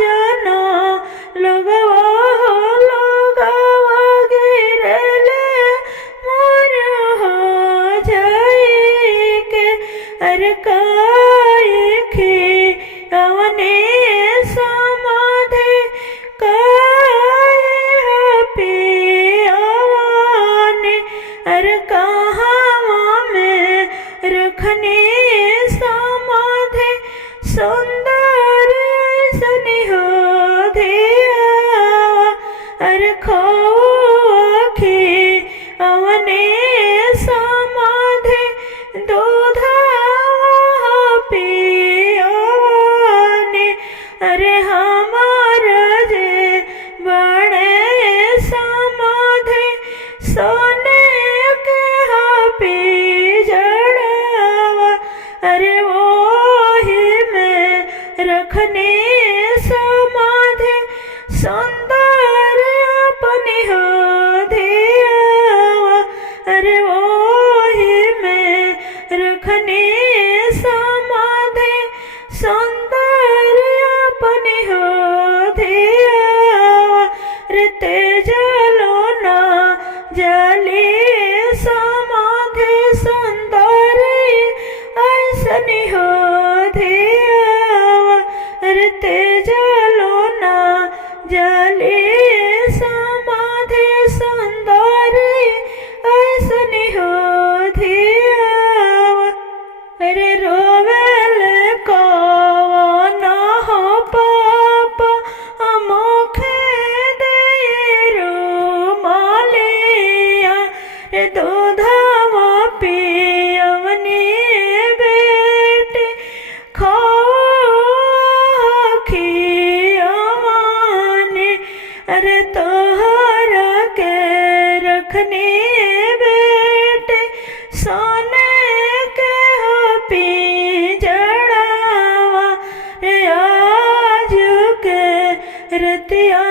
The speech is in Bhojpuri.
जना लोगवा गिरले मोर हो जाई के अरे कायखी अवने समाधे पियावाने अरे कहाँ में रखने समाधे सुंदर सनी हो दिया अरे खोखी अवने समाधे दूधा पियावाने अरे हमारा जे बड़े समाधे सोने के पी जड़वा अरे वो ही में रखने समाधे सुंदर अपनी हो दिया अरे वो ही में रखने समाधे सुंदर अपनी हो दिया रे तेजलो ना जली समाधि सुंदर ऐसनी हो दिया रे तेजलो ना जली समाधि सुंदर ऐसनी हो दिया अरे रोवेल को ना हो पाप अमोखे दे रो मालिया रे दूधावा पियवनी बेटे खियावाने अरे तोहरा के रखने बेटे सोने के हो पी जड़ावा रे आज के रतिया